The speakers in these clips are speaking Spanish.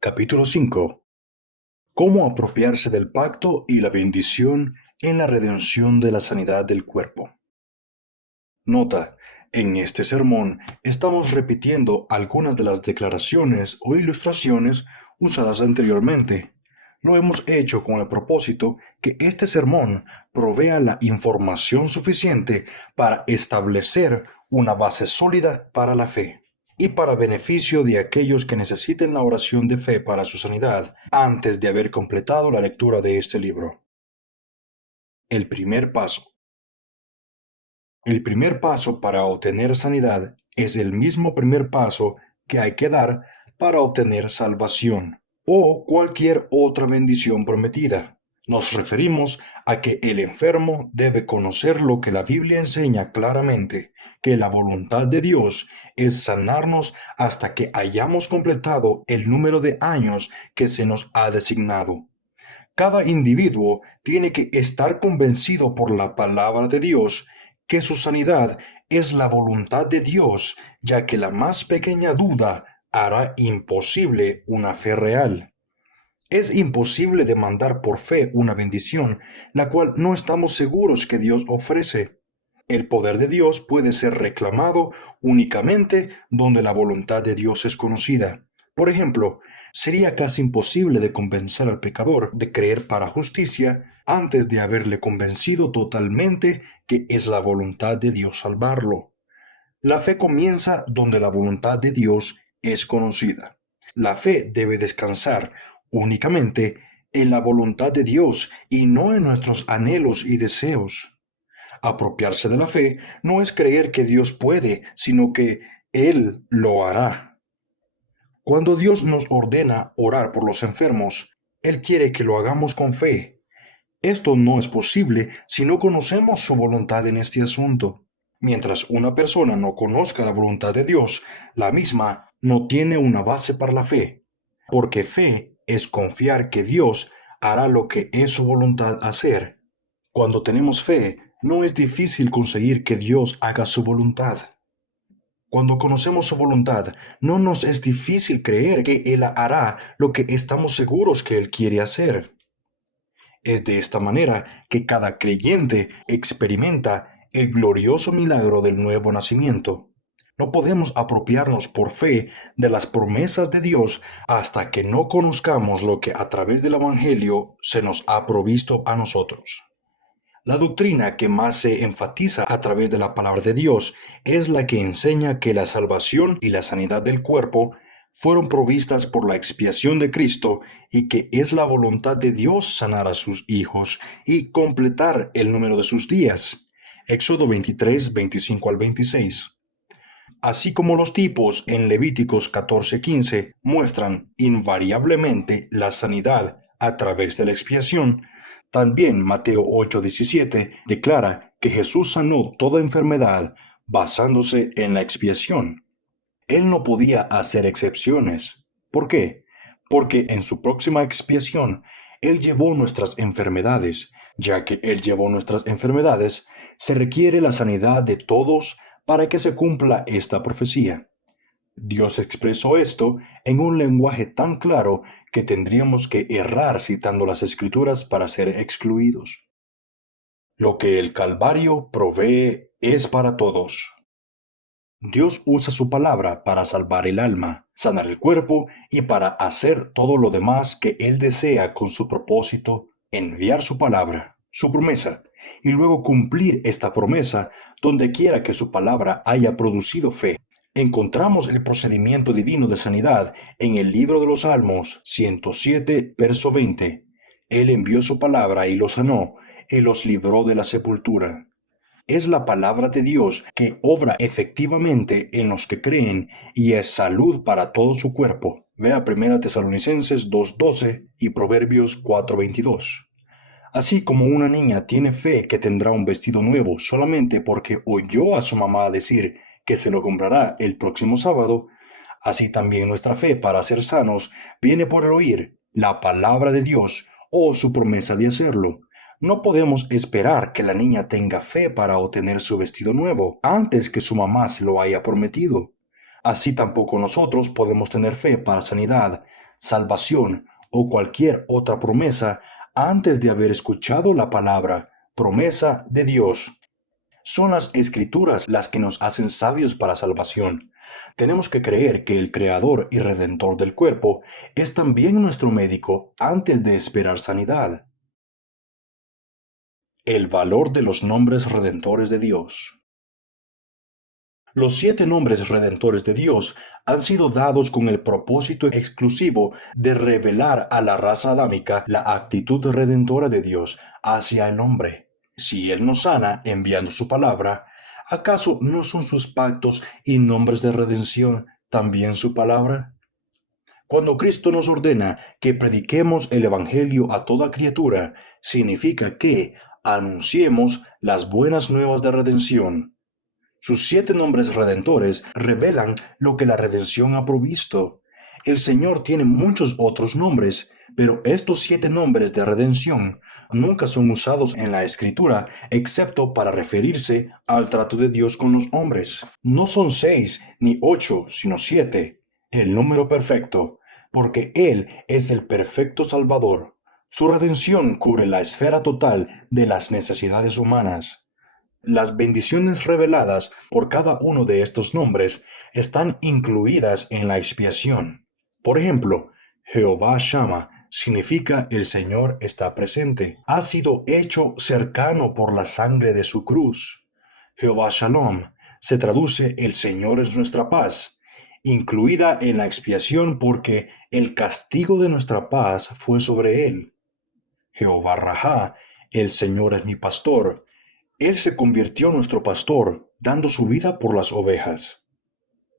Capítulo 5. Cómo apropiarse del pacto y la bendición en la redención de la sanidad del cuerpo. Nota: en este sermón estamos repitiendo algunas de las declaraciones o ilustraciones usadas anteriormente. Lo hemos hecho con el propósito que este sermón provea la información suficiente para establecer una base sólida para la fe y para beneficio de aquellos que necesiten la oración de fe para su sanidad antes de haber completado la lectura de este libro. El primer paso. El primer paso para obtener sanidad es el mismo primer paso que hay que dar para obtener salvación o cualquier otra bendición prometida. Nos referimos a que el enfermo debe conocer lo que la Biblia enseña claramente, que la voluntad de Dios es sanarnos hasta que hayamos completado el número de años que se nos ha designado. Cada individuo tiene que estar convencido por la palabra de Dios que su sanidad es la voluntad de Dios, ya que la más pequeña duda hará imposible una fe real. Es imposible demandar por fe una bendición, la cual no estamos seguros que Dios ofrece. El poder de Dios puede ser reclamado únicamente donde la voluntad de Dios es conocida. Por ejemplo, sería casi imposible de convencer al pecador de creer para justicia antes de haberle convencido totalmente que es la voluntad de Dios salvarlo. La fe comienza donde la voluntad de Dios es conocida. La fe debe descansar únicamente en la voluntad de Dios y no en nuestros anhelos y deseos. Apropiarse de la fe no es creer que Dios puede, sino que Él lo hará. Cuando Dios nos ordena orar por los enfermos, Él quiere que lo hagamos con fe. Esto no es posible si no conocemos su voluntad en este asunto. Mientras una persona no conozca la voluntad de Dios, la misma no tiene una base para la fe, porque fe es confiar que Dios hará lo que es su voluntad hacer. Cuando tenemos fe, no es difícil conseguir que Dios haga su voluntad. Cuando conocemos su voluntad, no nos es difícil creer que Él hará lo que estamos seguros que Él quiere hacer. Es de esta manera que cada creyente experimenta el glorioso milagro del nuevo nacimiento. No podemos apropiarnos por fe de las promesas de Dios hasta que no conozcamos lo que a través del Evangelio se nos ha provisto a nosotros. La doctrina que más se enfatiza a través de la palabra de Dios es la que enseña que la salvación y la sanidad del cuerpo fueron provistas por la expiación de Cristo y que es la voluntad de Dios sanar a sus hijos y completar el número de sus días. Éxodo 23, 25 al 26. Así como los tipos en Levíticos 14:15 muestran invariablemente la sanidad a través de la expiación, también Mateo 8:17 declara que Jesús sanó toda enfermedad basándose en la expiación. Él no podía hacer excepciones. ¿Por qué? Porque en su próxima expiación, Él llevó nuestras enfermedades. Ya que Él llevó nuestras enfermedades, se requiere la sanidad de todos para que se cumpla esta profecía. Dios expresó esto en un lenguaje tan claro que tendríamos que errar citando las Escrituras para ser excluidos. Lo que el Calvario provee es para todos. Dios usa su palabra para salvar el alma, sanar el cuerpo y para hacer todo lo demás que Él desea con su propósito, enviar su palabra, su promesa, y luego cumplir esta promesa donde quiera que su palabra haya producido fe. Encontramos el procedimiento divino de sanidad en el libro de los Salmos 107, verso 20. Él envió su palabra y los sanó, y los libró de la sepultura. Es la palabra de Dios que obra efectivamente en los que creen y es salud para todo su cuerpo. Vea 1 Tesalonicenses 2:12 y Proverbios 4:22. Así como una niña tiene fe que tendrá un vestido nuevo solamente porque oyó a su mamá decir que se lo comprará el próximo sábado, así también nuestra fe para ser sanos viene por el oír la palabra de Dios o su promesa de hacerlo. No podemos esperar que la niña tenga fe para obtener su vestido nuevo antes que su mamá se lo haya prometido. Así tampoco nosotros podemos tener fe para sanidad salvación o cualquier otra promesa antes de haber escuchado la palabra, promesa de Dios. Son las Escrituras las que nos hacen sabios para salvación. Tenemos que creer que el Creador y Redentor del cuerpo es también nuestro médico antes de esperar sanidad. El valor de los nombres redentores de Dios. Los 7 nombres redentores de Dios han sido dados con el propósito exclusivo de revelar a la raza adámica la actitud redentora de Dios hacia el hombre. Si Él nos sana enviando su palabra, ¿acaso no son sus pactos y nombres de redención también su palabra? Cuando Cristo nos ordena que prediquemos el Evangelio a toda criatura, significa que anunciemos las buenas nuevas de redención. Sus 7 nombres redentores revelan lo que la redención ha provisto. El Señor tiene muchos otros nombres, pero estos 7 nombres de redención nunca son usados en la Escritura excepto para referirse al trato de Dios con los hombres. No son 6 ni 8, sino 7, el número perfecto, porque Él es el perfecto Salvador. Su redención cubre la esfera total de las necesidades humanas. Las bendiciones reveladas por cada uno de estos nombres están incluidas en la expiación. Por ejemplo, Jehová Shama significa el Señor está presente. Ha sido hecho cercano por la sangre de su cruz. Jehová Shalom se traduce el Señor es nuestra paz, incluida en la expiación porque el castigo de nuestra paz fue sobre él. Jehová Raha, el Señor es mi pastor. Él se convirtió en nuestro pastor, dando su vida por las ovejas.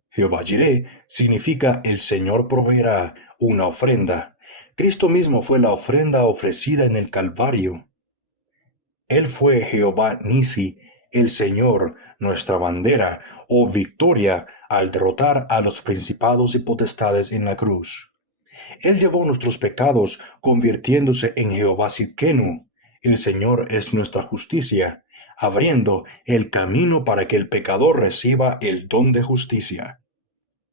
Jehová Jireh significa el Señor proveerá una ofrenda. Cristo mismo fue la ofrenda ofrecida en el Calvario. Él fue Jehová Nisi, el Señor, nuestra bandera o victoria al derrotar a los principados y potestades en la cruz. Él llevó nuestros pecados convirtiéndose en Jehová Sidkenu. El Señor es nuestra justicia, abriendo el camino para que el pecador reciba el don de justicia.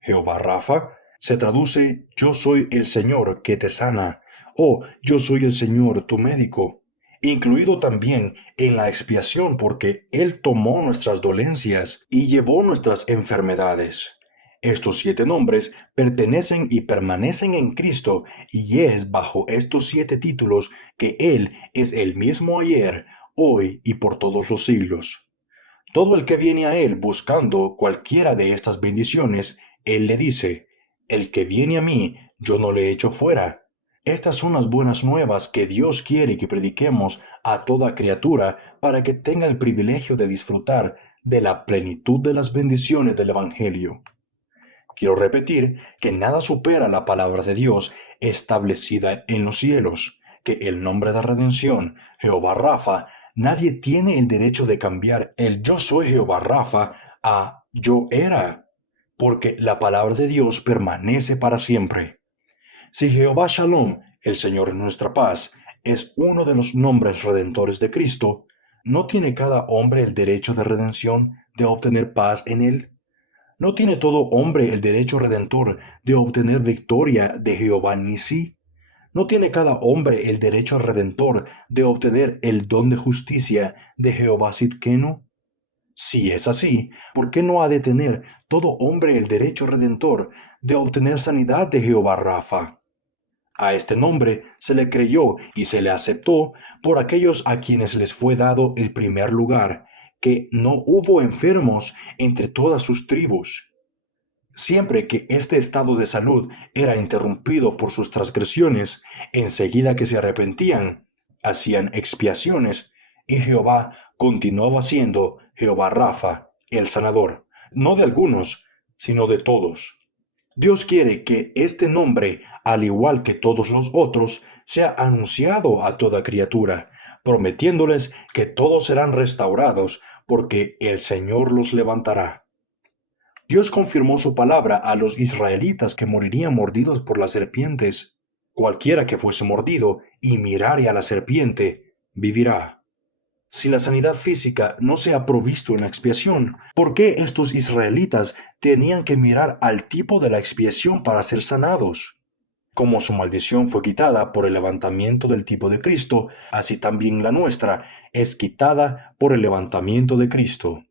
Jehová Rafa se traduce yo soy el Señor que te sana o yo soy el Señor tu médico, incluido también en la expiación porque Él tomó nuestras dolencias y llevó nuestras enfermedades. Estos 7 nombres pertenecen y permanecen en Cristo y es bajo estos 7 títulos que Él es el mismo ayer, hoy y por todos los siglos. Todo el que viene a Él buscando cualquiera de estas bendiciones, Él le dice, el que viene a mí, yo no le echo fuera. Estas son las buenas nuevas que Dios quiere que prediquemos a toda criatura para que tenga el privilegio de disfrutar de la plenitud de las bendiciones del Evangelio. Quiero repetir que nada supera la palabra de Dios establecida en los cielos, que el nombre de redención, Jehová Rafa, nadie tiene el derecho de cambiar el yo soy Jehová Rafa a yo era, porque la palabra de Dios permanece para siempre. Si Jehová Shalom, el Señor nuestra paz, es uno de los nombres redentores de Cristo, ¿no tiene cada hombre el derecho de redención de obtener paz en él? ¿No tiene todo hombre el derecho redentor de obtener victoria de Jehová Nisi? ¿No tiene cada hombre el derecho redentor de obtener el don de justicia de Jehová Sidkenu? Si es así, ¿por qué no ha de tener todo hombre el derecho redentor de obtener sanidad de Jehová Rafa? A este nombre se le creyó y se le aceptó por aquellos a quienes les fue dado el primer lugar, que no hubo enfermos entre todas sus tribus. Siempre que este estado de salud era interrumpido por sus transgresiones, enseguida que se arrepentían, hacían expiaciones, y Jehová continuaba siendo Jehová Rafa, el sanador, no de algunos, sino de todos. Dios quiere que este nombre, al igual que todos los otros, sea anunciado a toda criatura, prometiéndoles que todos serán restaurados, porque el Señor los levantará. Dios confirmó su palabra a los israelitas que morirían mordidos por las serpientes. Cualquiera que fuese mordido y mirare a la serpiente, vivirá. Si la sanidad física no se ha provisto en la expiación, ¿por qué estos israelitas tenían que mirar al tipo de la expiación para ser sanados? Como su maldición fue quitada por el levantamiento del tipo de Cristo, así también la nuestra es quitada por el levantamiento de Cristo.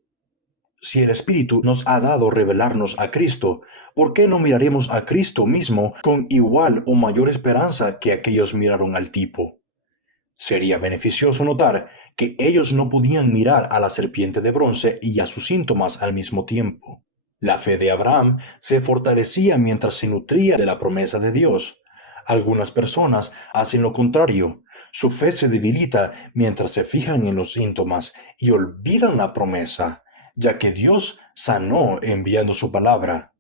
Si el Espíritu nos ha dado revelarnos a Cristo, ¿por qué no miraremos a Cristo mismo con igual o mayor esperanza que aquellos miraron al tipo? Sería beneficioso notar que ellos no podían mirar a la serpiente de bronce y a sus síntomas al mismo tiempo. La fe de Abraham se fortalecía mientras se nutría de la promesa de Dios. Algunas personas hacen lo contrario. Su fe se debilita mientras se fijan en los síntomas y olvidan la promesa, ya que Dios sanó enviando su palabra,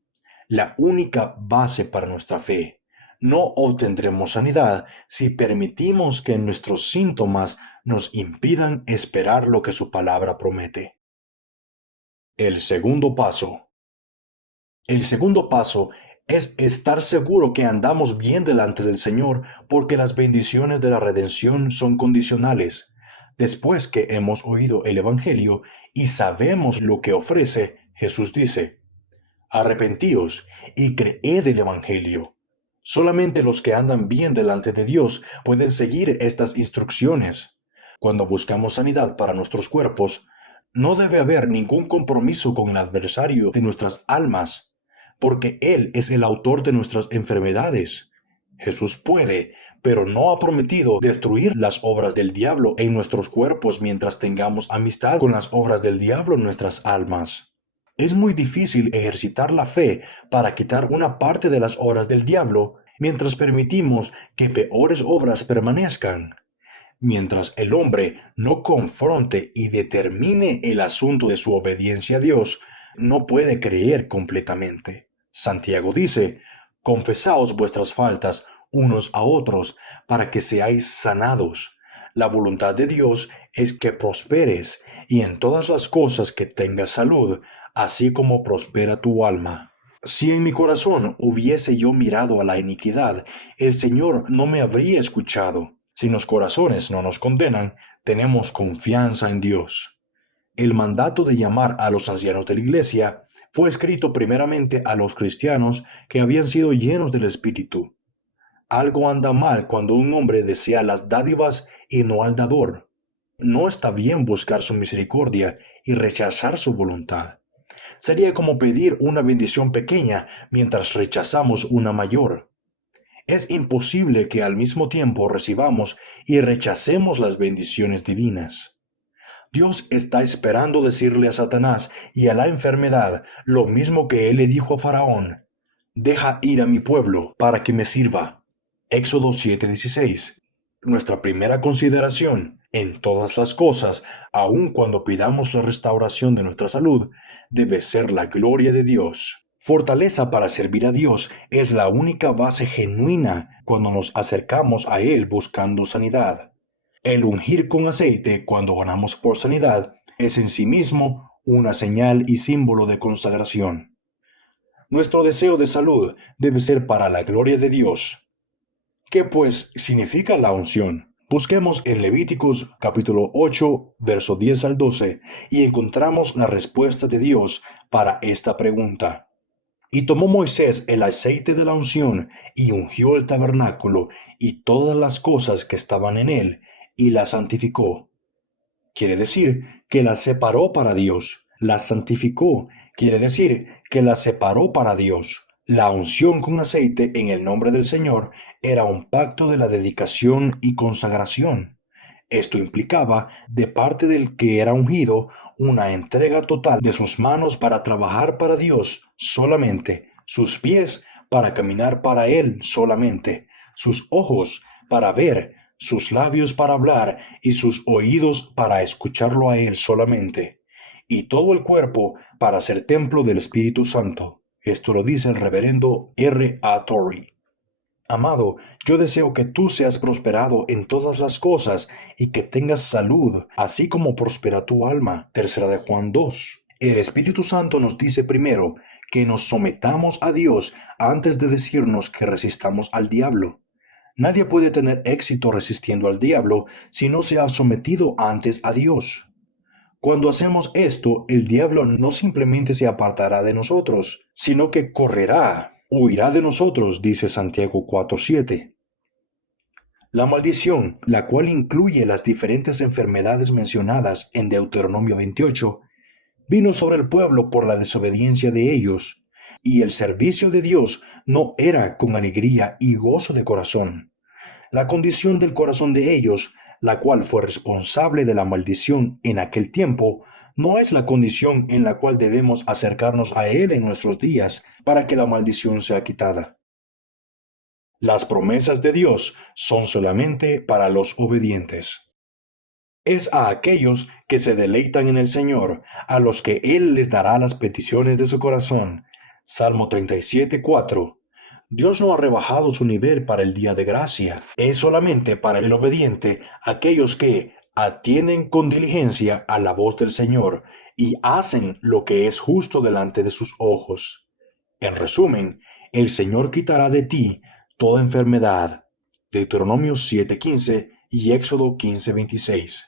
la única base para nuestra fe. No obtendremos sanidad si permitimos que nuestros síntomas nos impidan esperar lo que su palabra promete. El segundo paso. El segundo paso es estar seguro que andamos bien delante del Señor, porque las bendiciones de la redención son condicionales. Después que hemos oído el Evangelio y sabemos lo que ofrece, Jesús dice: arrepentíos y creed el Evangelio. Solamente los que andan bien delante de Dios pueden seguir estas instrucciones. Cuando buscamos sanidad para nuestros cuerpos, no debe haber ningún compromiso con el adversario de nuestras almas, porque Él es el autor de nuestras enfermedades. Jesús puede, pero no ha prometido destruir las obras del diablo en nuestros cuerpos mientras tengamos amistad con las obras del diablo en nuestras almas. Es muy difícil ejercitar la fe para quitar una parte de las obras del diablo mientras permitimos que peores obras permanezcan. Mientras el hombre no confronte y determine el asunto de su obediencia a Dios, no puede creer completamente. Santiago dice: confesaos vuestras faltas unos a otros para que seáis sanados. La voluntad de Dios es que prosperes y en todas las cosas que tengas salud, así como prospera tu alma. Si en mi corazón hubiese yo mirado a la iniquidad, el Señor no me habría escuchado. Si los corazones no nos condenan, tenemos confianza en Dios. El mandato de llamar a los ancianos de la iglesia fue escrito primeramente a los cristianos que habían sido llenos del Espíritu. Algo anda mal cuando un hombre desea las dádivas y no al dador. No está bien buscar su misericordia y rechazar su voluntad. Sería como pedir una bendición pequeña mientras rechazamos una mayor. Es imposible que al mismo tiempo recibamos y rechacemos las bendiciones divinas. Dios está esperando decirle a Satanás y a la enfermedad lo mismo que él le dijo a Faraón: deja ir a mi pueblo para que me sirva. Éxodo 7:16. Nuestra primera consideración en todas las cosas, aun cuando pidamos la restauración de nuestra salud, debe ser la gloria de Dios. Fortaleza para servir a Dios es la única base genuina cuando nos acercamos a Él buscando sanidad. El ungir con aceite cuando ganamos por sanidad es en sí mismo una señal y símbolo de consagración. Nuestro deseo de salud debe ser para la gloria de Dios. ¿Qué pues significa la unción? Busquemos en Levíticos capítulo 8, verso 10 al 12, y encontramos la respuesta de Dios para esta pregunta. Y tomó Moisés el aceite de la unción, y ungió el tabernáculo, y todas las cosas que estaban en él, y la santificó. Quiere decir que la separó para Dios. La santificó quiere decir que la separó para Dios. La unción con aceite en el nombre del Señor era un pacto de la dedicación y consagración. Esto implicaba, de parte del que era ungido, una entrega total de sus manos para trabajar para Dios solamente, sus pies para caminar para Él solamente, sus ojos para ver, sus labios para hablar y sus oídos para escucharlo a Él solamente, y todo el cuerpo para ser templo del Espíritu Santo. Esto lo dice el reverendo R. A. Torrey. Amado, yo deseo que tú seas prosperado en todas las cosas y que tengas salud, así como prospera tu alma. Tercera de Juan 2. El Espíritu Santo nos dice primero que nos sometamos a Dios antes de decirnos que resistamos al diablo. Nadie puede tener éxito resistiendo al diablo si no se ha sometido antes a Dios. Cuando hacemos esto, el diablo no simplemente se apartará de nosotros, sino que correrá, huirá de nosotros, dice Santiago 4:7. La maldición, la cual incluye las diferentes enfermedades mencionadas en Deuteronomio 28, vino sobre el pueblo por la desobediencia de ellos, y el servicio de Dios no era con alegría y gozo de corazón. La condición del corazón de ellos, la cual fue responsable de la maldición en aquel tiempo, no es la condición en la cual debemos acercarnos a Él en nuestros días para que la maldición sea quitada. Las promesas de Dios son solamente para los obedientes. Es a aquellos que se deleitan en el Señor, a los que Él les dará las peticiones de su corazón. Salmo 37:4. Dios no ha rebajado su nivel para el día de gracia. Es solamente para el obediente, aquellos que atienden con diligencia a la voz del Señor y hacen lo que es justo delante de sus ojos. En resumen, el Señor quitará de ti toda enfermedad. Deuteronomio 7:15 y Éxodo 15:26.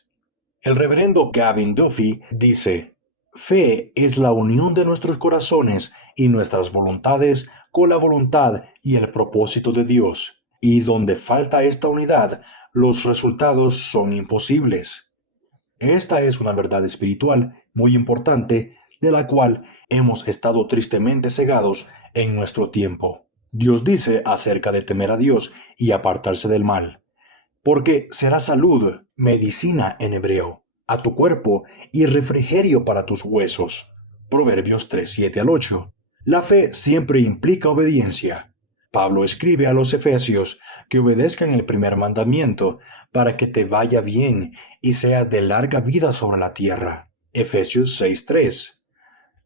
El reverendo Gavin Duffy dice, fe es la unión de nuestros corazones y nuestras voluntades con la voluntad y el propósito de Dios, y donde falta esta unidad, los resultados son imposibles. Esta es una verdad espiritual muy importante de la cual hemos estado tristemente cegados en nuestro tiempo. Dios dice acerca de temer a Dios y apartarse del mal, porque será salud, medicina en hebreo, a tu cuerpo y refrigerio para tus huesos. Proverbios 3:7-8. La fe siempre implica obediencia. Pablo escribe a los Efesios que obedezcan el primer mandamiento para que te vaya bien y seas de larga vida sobre la tierra. Efesios 6:3.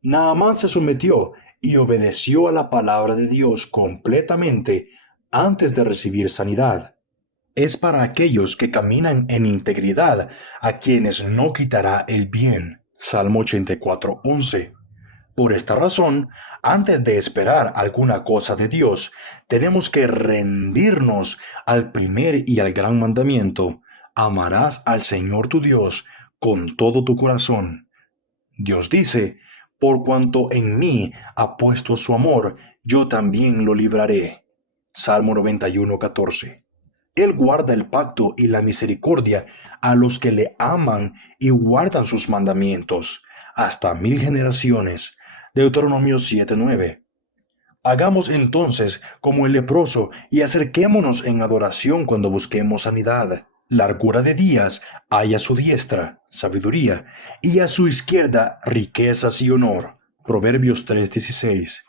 Naamán se sometió y obedeció a la palabra de Dios completamente antes de recibir sanidad. Es para aquellos que caminan en integridad, a quienes no quitará el bien. Salmo 84:11. Por esta razón, antes de esperar alguna cosa de Dios, tenemos que rendirnos al primer y al gran mandamiento: amarás al Señor tu Dios con todo tu corazón. Dios dice, por cuanto en mí ha puesto su amor, yo también lo libraré. Salmo 91:14. Él guarda el pacto y la misericordia a los que le aman y guardan sus mandamientos, hasta 1000 generaciones. Deuteronomio 7:9. Hagamos entonces como el leproso y acerquémonos en adoración cuando busquemos sanidad. Largura de días hay a su diestra, sabiduría, y a su izquierda riquezas y honor. Proverbios 3:16.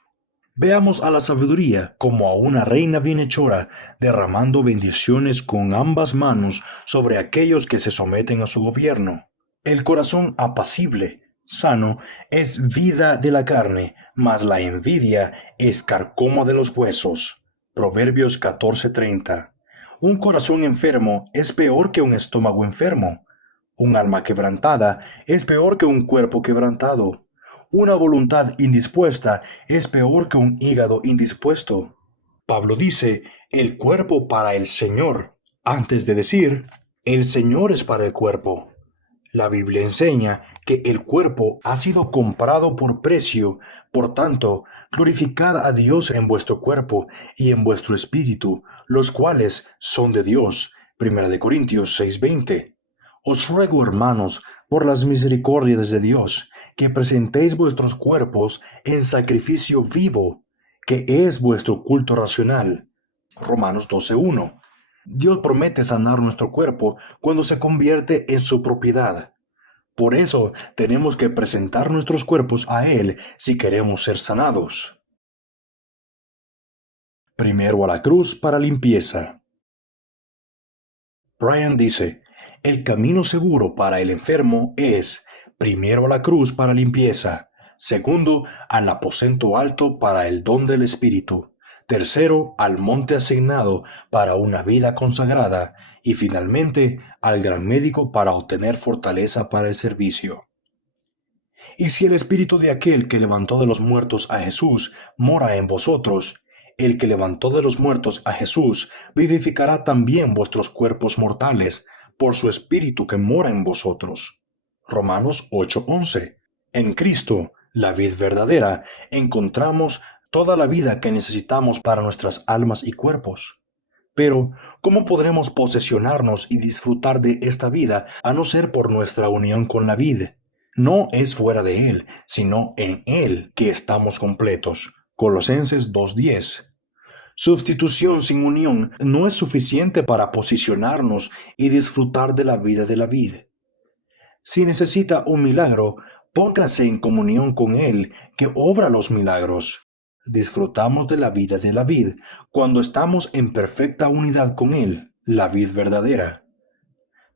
Veamos a la sabiduría como a una reina bienhechora, derramando bendiciones con ambas manos sobre aquellos que se someten a su gobierno. El corazón apacible, sano, es vida de la carne, mas la envidia es carcoma de los huesos. Proverbios 14:30. Un corazón enfermo es peor que un estómago enfermo. Un alma quebrantada es peor que un cuerpo quebrantado. Una voluntad indispuesta es peor que un hígado indispuesto. Pablo dice, el cuerpo para el Señor, antes de decir, el Señor es para el cuerpo. La Biblia enseña que el cuerpo ha sido comprado por precio, por tanto, glorificad a Dios en vuestro cuerpo y en vuestro espíritu, los cuales son de Dios. 1 Corintios 6:20. Os ruego, hermanos, por las misericordias de Dios, que presentéis vuestros cuerpos en sacrificio vivo, que es vuestro culto racional. Romanos 12:1. Dios promete sanar nuestro cuerpo cuando se convierte en su propiedad. Por eso tenemos que presentar nuestros cuerpos a Él si queremos ser sanados. Primero a la cruz para limpieza. Brian dice, el camino seguro para el enfermo es, primero a la cruz para limpieza, segundo al aposento alto para el don del Espíritu, tercero al monte asignado para una vida consagrada y finalmente al gran médico para obtener fortaleza para el servicio. Y si el Espíritu de aquel que levantó de los muertos a Jesús mora en vosotros, el que levantó de los muertos a Jesús vivificará también vuestros cuerpos mortales por su Espíritu que mora en vosotros. Romanos 8:11. En Cristo, la vid verdadera, encontramos toda la vida que necesitamos para nuestras almas y cuerpos. Pero, ¿cómo podremos posesionarnos y disfrutar de esta vida a no ser por nuestra unión con la vid? No es fuera de Él, sino en Él que estamos completos. Colosenses 2:10. Sustitución sin unión no es suficiente para posicionarnos y disfrutar de la vida de la vid. Si necesita un milagro, póngase en comunión con Él, que obra los milagros. Disfrutamos de la vida de la vid cuando estamos en perfecta unidad con Él, la vid verdadera.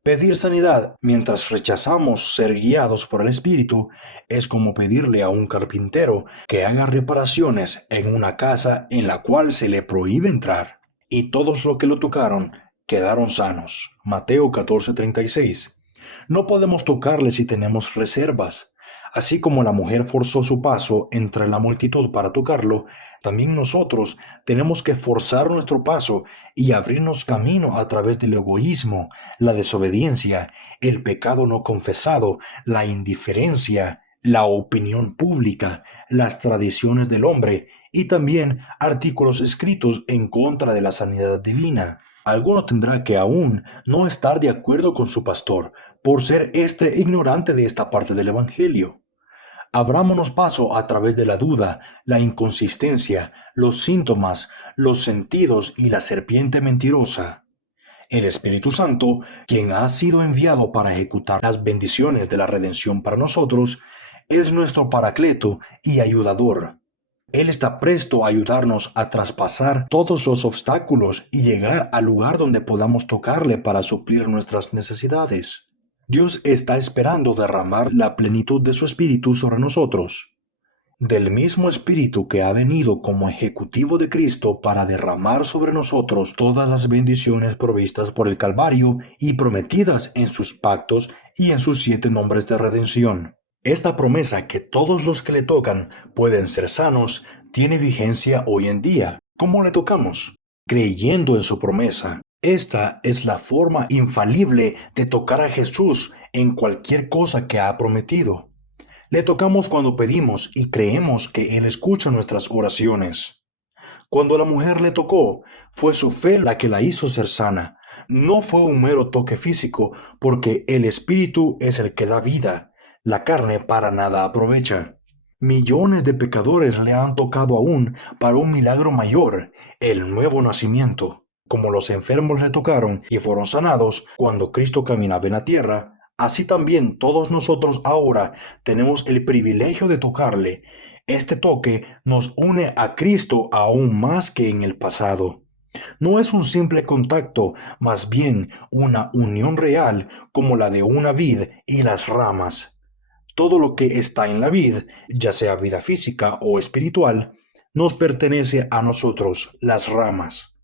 Pedir sanidad mientras rechazamos ser guiados por el Espíritu es como pedirle a un carpintero que haga reparaciones en una casa en la cual se le prohíbe entrar. Y todos los que lo tocaron quedaron sanos. Mateo 14:36. No podemos tocarle si tenemos reservas. Así como la mujer forzó su paso entre la multitud para tocarlo, también nosotros tenemos que forzar nuestro paso y abrirnos camino a través del egoísmo, la desobediencia, el pecado no confesado, la indiferencia, la opinión pública, las tradiciones del hombre y también artículos escritos en contra de la sanidad divina. Alguno tendrá que aún no estar de acuerdo con su pastor por ser ignorante de esta parte del Evangelio. Abrámonos paso a través de la duda, la inconsistencia, los síntomas, los sentidos y la serpiente mentirosa. El Espíritu Santo, quien ha sido enviado para ejecutar las bendiciones de la redención para nosotros, es nuestro paracleto y ayudador. Él está presto a ayudarnos a traspasar todos los obstáculos y llegar al lugar donde podamos tocarle para suplir nuestras necesidades. Dios está esperando derramar la plenitud de su Espíritu sobre nosotros. Del mismo Espíritu que ha venido como ejecutivo de Cristo para derramar sobre nosotros todas las bendiciones provistas por el Calvario y prometidas en sus pactos y en sus 7 nombres de redención. Esta promesa que todos los que le tocan pueden ser sanos tiene vigencia hoy en día. ¿Cómo le tocamos? Creyendo en su promesa. Esta es la forma infalible de tocar a Jesús en cualquier cosa que ha prometido. Le tocamos cuando pedimos y creemos que Él escucha nuestras oraciones. Cuando la mujer le tocó, fue su fe la que la hizo ser sana. No fue un mero toque físico, porque el Espíritu es el que da vida. La carne para nada aprovecha. Millones de pecadores le han tocado aún para un milagro mayor, el nuevo nacimiento. Como los enfermos le tocaron y fueron sanados cuando Cristo caminaba en la tierra, así también todos nosotros ahora tenemos el privilegio de tocarle. Este toque nos une a Cristo aún más que en el pasado. No es un simple contacto, más bien una unión real como la de una vid y las ramas. Todo lo que está en la vid, ya sea vida física o espiritual, nos pertenece a nosotros, las ramas.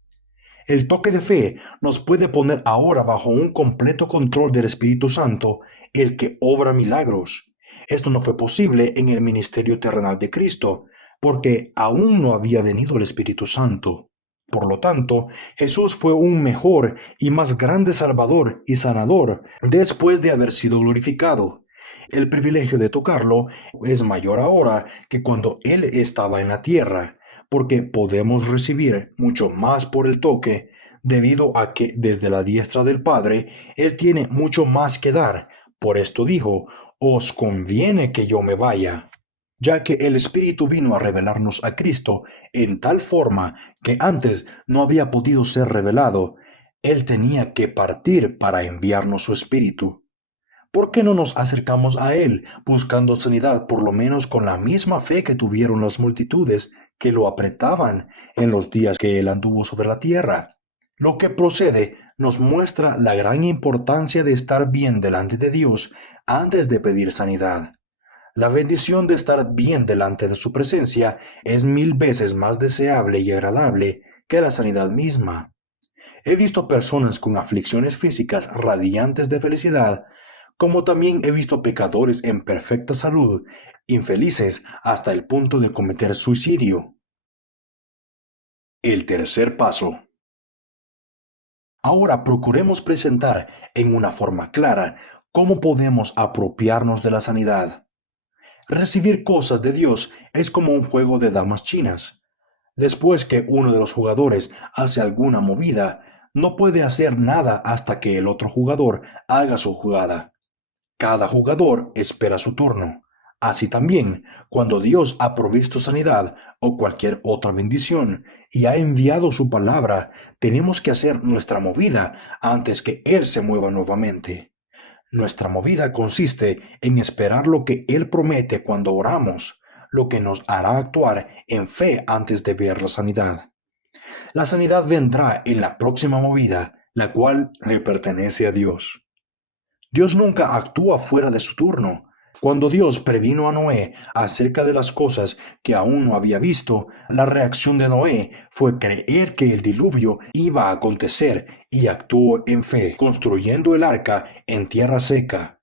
El toque de fe nos puede poner ahora bajo un completo control del Espíritu Santo, el que obra milagros. Esto no fue posible en el ministerio terrenal de Cristo, porque aún no había venido el Espíritu Santo. Por lo tanto, Jesús fue un mejor y más grande Salvador y sanador después de haber sido glorificado. El privilegio de tocarlo es mayor ahora que cuando Él estaba en la tierra, porque podemos recibir mucho más por el toque, debido a que desde la diestra del Padre Él tiene mucho más que dar. Por esto dijo, os conviene que yo me vaya, ya que el Espíritu vino a revelarnos a Cristo en tal forma que antes no había podido ser revelado. Él tenía que partir para enviarnos su Espíritu. ¿Por qué no nos acercamos a Él buscando sanidad por lo menos con la misma fe que tuvieron las multitudes que lo apretaban en los días que Él anduvo sobre la tierra? Lo que procede nos muestra la gran importancia de estar bien delante de Dios antes de pedir sanidad. La bendición de estar bien delante de su presencia es 1000 veces más deseable y agradable que la sanidad misma. He visto personas con aflicciones físicas radiantes de felicidad, como también he visto pecadores en perfecta salud, infelices hasta el punto de cometer suicidio. El tercer paso. Ahora procuremos presentar en una forma clara cómo podemos apropiarnos de la sanidad. Recibir cosas de Dios es como un juego de damas chinas. Después que uno de los jugadores hace alguna movida, no puede hacer nada hasta que el otro jugador haga su jugada. Cada jugador espera su turno. Así también, cuando Dios ha provisto sanidad o cualquier otra bendición y ha enviado su palabra, tenemos que hacer nuestra movida antes que Él se mueva nuevamente. Nuestra movida consiste en esperar lo que Él promete cuando oramos, lo que nos hará actuar en fe antes de ver la sanidad. La sanidad vendrá en la próxima movida, la cual le pertenece a Dios. Dios nunca actúa fuera de su turno. Cuando Dios previno a Noé acerca de las cosas que aún no había visto, la reacción de Noé fue creer que el diluvio iba a acontecer y actuó en fe, construyendo el arca en tierra seca.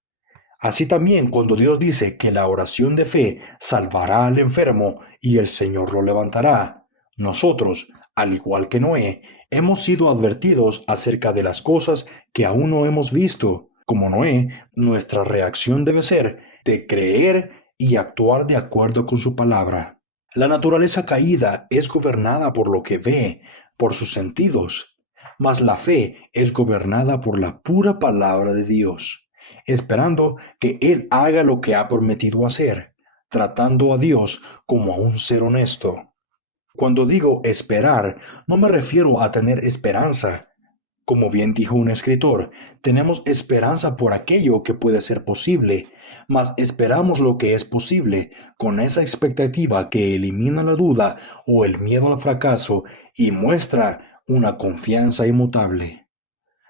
Así también cuando Dios dice que la oración de fe salvará al enfermo y el Señor lo levantará, nosotros, al igual que Noé, hemos sido advertidos acerca de las cosas que aún no hemos visto. Como Noé, nuestra reacción debe ser de creer y actuar de acuerdo con su palabra. La naturaleza caída es gobernada por lo que ve, por sus sentidos, mas la fe es gobernada por la pura palabra de Dios, esperando que Él haga lo que ha prometido hacer, tratando a Dios como a un ser honesto. Cuando digo esperar, no me refiero a tener esperanza. Como bien dijo un escritor, tenemos esperanza por aquello que puede ser posible, mas esperamos lo que es posible, con esa expectativa que elimina la duda o el miedo al fracaso y muestra una confianza inmutable.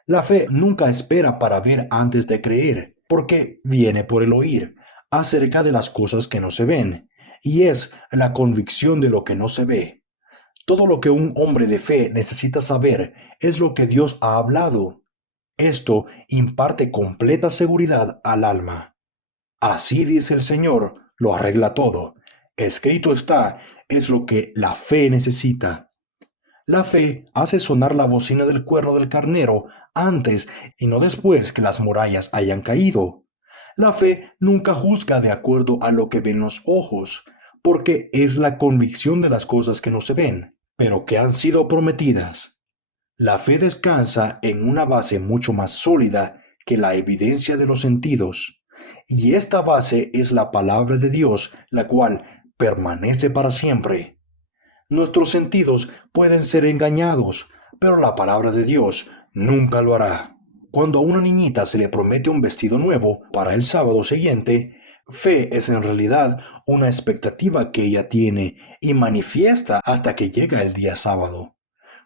La fe nunca espera para ver antes de creer, porque viene por el oír, acerca de las cosas que no se ven, y es la convicción de lo que no se ve. Todo lo que un hombre de fe necesita saber es lo que Dios ha hablado. Esto imparte completa seguridad al alma. Así dice el Señor, lo arregla todo. Escrito está, es lo que la fe necesita. La fe hace sonar la bocina del cuerno del carnero antes y no después que las murallas hayan caído. La fe nunca juzga de acuerdo a lo que ven los ojos, porque es la convicción de las cosas que no se ven, pero que han sido prometidas. La fe descansa en una base mucho más sólida que la evidencia de los sentidos, y esta base es la palabra de Dios, la cual permanece para siempre. Nuestros sentidos pueden ser engañados, pero la palabra de Dios nunca lo hará. Cuando a una niñita se le promete un vestido nuevo para el sábado siguiente, fe es en realidad una expectativa que ella tiene y manifiesta hasta que llega el día sábado.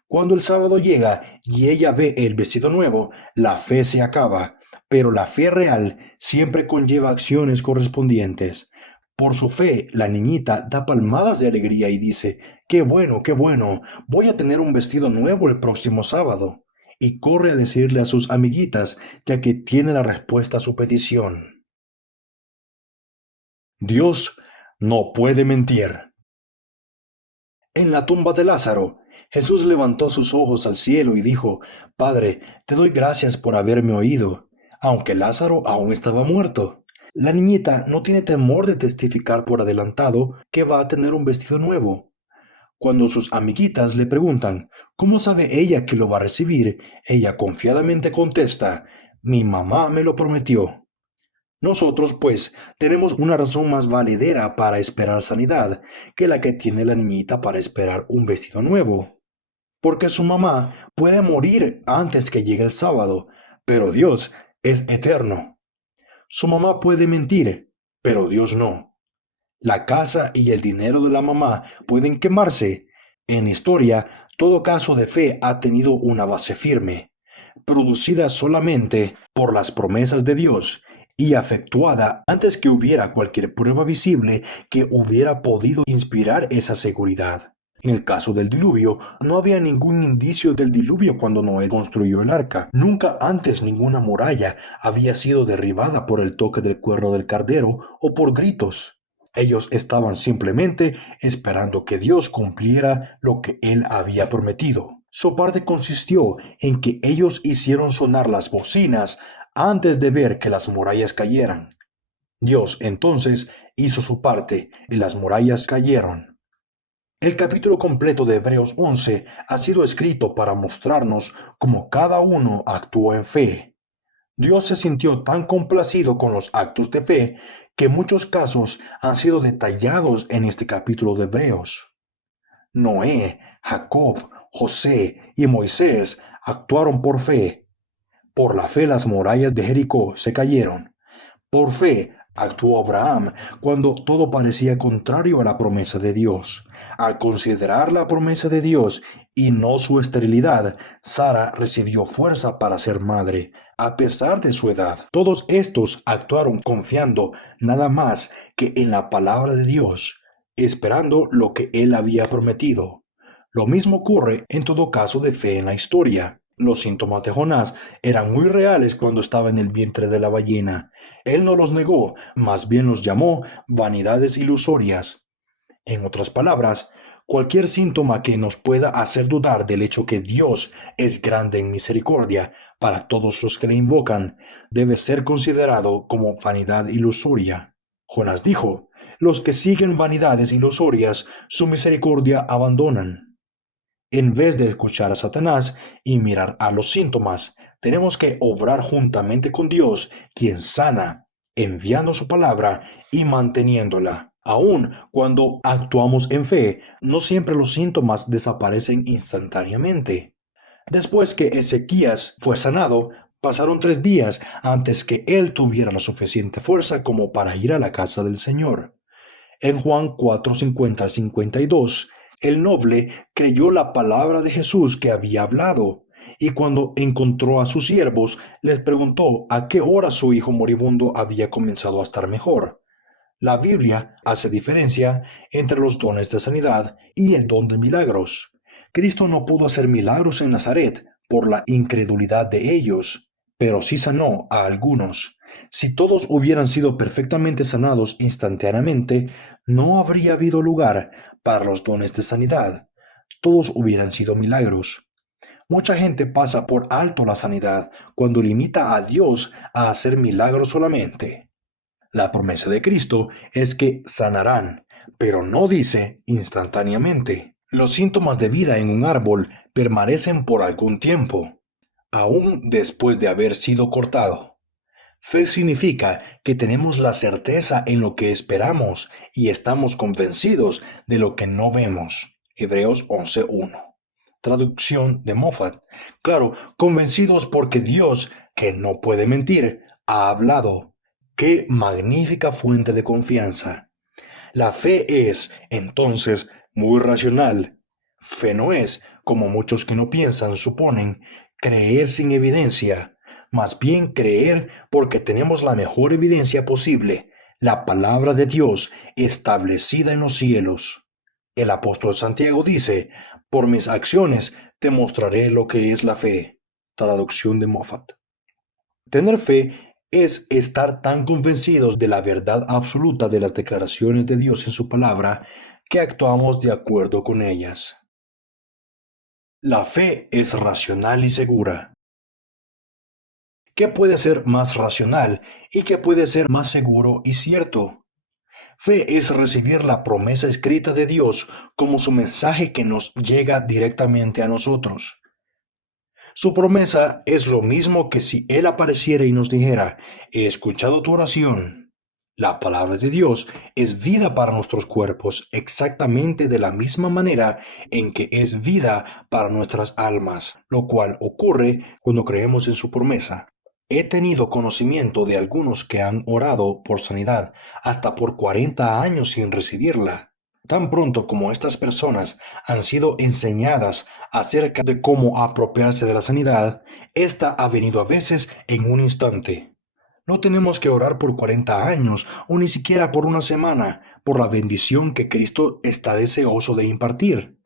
Cuando el sábado llega y ella ve el vestido nuevo, la fe se acaba, pero la fe real siempre conlleva acciones correspondientes. Por su fe, la niñita da palmadas de alegría y dice, qué bueno, voy a tener un vestido nuevo el próximo sábado. Y corre a decirle a sus amiguitas, ya que tiene la respuesta a su petición. Dios no puede mentir. En la tumba de Lázaro, Jesús levantó sus ojos al cielo y dijo, Padre, te doy gracias por haberme oído, aunque Lázaro aún estaba muerto. La niñita no tiene temor de testificar por adelantado que va a tener un vestido nuevo. Cuando sus amiguitas le preguntan, ¿cómo sabe ella que lo va a recibir? Ella confiadamente contesta, mi mamá me lo prometió. Nosotros, pues, tenemos una razón más valedera para esperar sanidad que la que tiene la niñita para esperar un vestido nuevo. Porque su mamá puede morir antes que llegue el sábado, pero Dios es eterno. Su mamá puede mentir, pero Dios no. La casa y el dinero de la mamá pueden quemarse. En historia, todo caso de fe ha tenido una base firme, producida solamente por las promesas de Dios y efectuada antes que hubiera cualquier prueba visible que hubiera podido inspirar esa seguridad. En el caso del diluvio, no había ningún indicio del diluvio cuando Noé construyó el arca. Nunca antes ninguna muralla había sido derribada por el toque del cuerno del cardero o por gritos. Ellos estaban simplemente esperando que Dios cumpliera lo que Él había prometido. Su parte consistió en que ellos hicieron sonar las bocinas antes de ver que las murallas cayeran. Dios entonces hizo su parte y las murallas cayeron. El capítulo completo de Hebreos 11 ha sido escrito para mostrarnos cómo cada uno actuó en fe. Dios se sintió tan complacido con los actos de fe que muchos casos han sido detallados en este capítulo de Hebreos. Noé, Jacob, José y Moisés actuaron por fe. Por la fe las murallas de Jericó se cayeron. Por fe actuó Abraham cuando todo parecía contrario a la promesa de Dios. Al considerar la promesa de Dios y no su esterilidad, Sara recibió fuerza para ser madre, a pesar de su edad. Todos estos actuaron confiando nada más que en la palabra de Dios, esperando lo que Él había prometido. Lo mismo ocurre en todo caso de fe en la historia. Los síntomas de Jonás eran muy reales cuando estaba en el vientre de la ballena. Él no los negó, más bien los llamó vanidades ilusorias. En otras palabras, cualquier síntoma que nos pueda hacer dudar del hecho que Dios es grande en misericordia para todos los que le invocan, debe ser considerado como vanidad ilusoria. Jonás dijo, los que siguen vanidades ilusorias, su misericordia abandonan. En vez de escuchar a Satanás y mirar a los síntomas, tenemos que obrar juntamente con Dios, quien sana, enviando su palabra y manteniéndola. Aun cuando actuamos en fe, no siempre los síntomas desaparecen instantáneamente. Después que Ezequías fue sanado, pasaron 3 días antes que él tuviera la suficiente fuerza como para ir a la casa del Señor. En Juan 4:50-52, el noble creyó la palabra de Jesús que había hablado, y cuando encontró a sus siervos, les preguntó a qué hora su hijo moribundo había comenzado a estar mejor. La Biblia hace diferencia entre los dones de sanidad y el don de milagros. Cristo no pudo hacer milagros en Nazaret por la incredulidad de ellos, pero sí sanó a algunos. Si todos hubieran sido perfectamente sanados instantáneamente, no habría habido lugar para los dones de sanidad. Todos hubieran sido milagros. Mucha gente pasa por alto la sanidad cuando limita a Dios a hacer milagros solamente. La promesa de Cristo es que sanarán, pero no dice instantáneamente. Los síntomas de vida en un árbol permanecen por algún tiempo, aún después de haber sido cortado. Fe significa que tenemos la certeza en lo que esperamos y estamos convencidos de lo que no vemos. Hebreos 11:1. Traducción de Moffat. Claro, convencidos porque Dios, que no puede mentir, ha hablado. ¡Qué magnífica fuente de confianza! La fe es, entonces, muy racional. Fe no es, como muchos que no piensan suponen, creer sin evidencia, más bien creer porque tenemos la mejor evidencia posible, la palabra de Dios establecida en los cielos. El apóstol Santiago dice, por mis acciones te mostraré lo que es la fe. Traducción de Moffat. Tener fe es estar tan convencidos de la verdad absoluta de las declaraciones de Dios en su palabra que actuamos de acuerdo con ellas. La fe es racional y segura. ¿Qué puede ser más racional y qué puede ser más seguro y cierto? Fe es recibir la promesa escrita de Dios como su mensaje que nos llega directamente a nosotros. Su promesa es lo mismo que si Él apareciera y nos dijera, he escuchado tu oración. La palabra de Dios es vida para nuestros cuerpos exactamente de la misma manera en que es vida para nuestras almas, lo cual ocurre cuando creemos en su promesa. He tenido conocimiento de algunos que han orado por sanidad hasta por 40 años sin recibirla. Tan pronto como estas personas han sido enseñadas acerca de cómo apropiarse de la sanidad, esta ha venido a veces en un instante. No tenemos que orar por 40 años o ni siquiera por una semana por la bendición que Cristo está deseoso de impartir.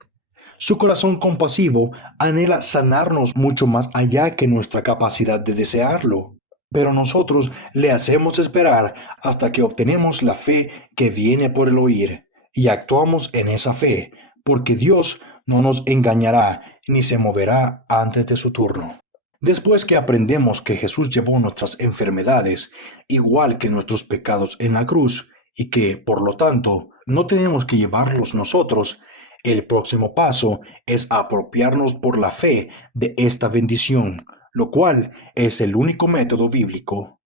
Su corazón compasivo anhela sanarnos mucho más allá que nuestra capacidad de desearlo. Pero nosotros le hacemos esperar hasta que obtenemos la fe que viene por el oír y actuamos en esa fe, porque Dios no nos engañará ni se moverá antes de su turno. Después que aprendemos que Jesús llevó nuestras enfermedades, igual que nuestros pecados en la cruz, y que, por lo tanto, no tenemos que llevarlos nosotros, El próximo paso es apropiarnos por la fe de esta bendición, lo cual es el único método bíblico.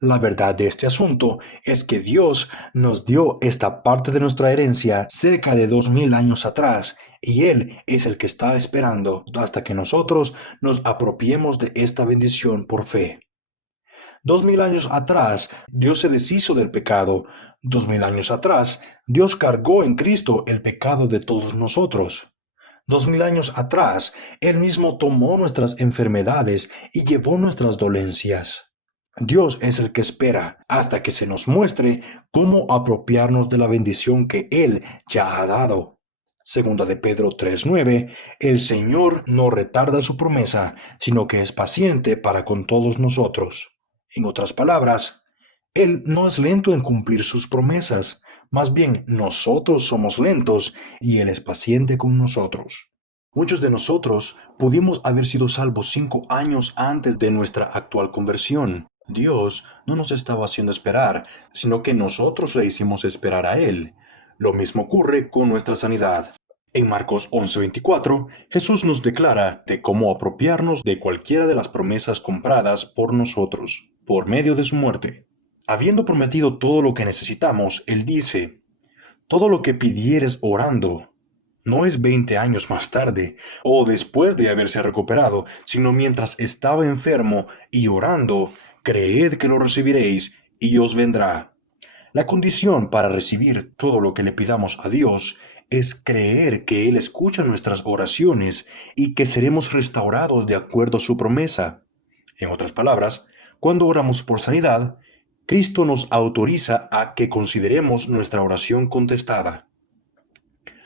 La verdad de este asunto es que Dios nos dio esta parte de nuestra herencia cerca de 2000 años atrás, y Él es el que está esperando hasta que nosotros nos apropiemos de esta bendición por fe. 2000 años atrás, Dios se deshizo del pecado. 2000 años atrás, Dios cargó en Cristo el pecado de todos nosotros. 2000 años atrás, Él mismo tomó nuestras enfermedades y llevó nuestras dolencias. Dios es el que espera hasta que se nos muestre cómo apropiarnos de la bendición que Él ya ha dado. Segunda de Pedro 3:9, el Señor no retarda su promesa, sino que es paciente para con todos nosotros. En otras palabras, Él no es lento en cumplir sus promesas, más bien nosotros somos lentos y Él es paciente con nosotros. Muchos de nosotros pudimos haber sido salvos 5 años antes de nuestra actual conversión. Dios no nos estaba haciendo esperar, sino que nosotros le hicimos esperar a Él. Lo mismo ocurre con nuestra sanidad. En Marcos 11:24, Jesús nos declara de cómo apropiarnos de cualquiera de las promesas compradas por nosotros, por medio de su muerte. Habiendo prometido todo lo que necesitamos, Él dice, todo lo que pidieres orando, no es 20 años más tarde o después de haberse recuperado, sino mientras estaba enfermo y orando, creed que lo recibiréis y os vendrá. La condición para recibir todo lo que le pidamos a Dios es creer que Él escucha nuestras oraciones y que seremos restaurados de acuerdo a su promesa. En otras palabras, cuando oramos por sanidad, Cristo nos autoriza a que consideremos nuestra oración contestada.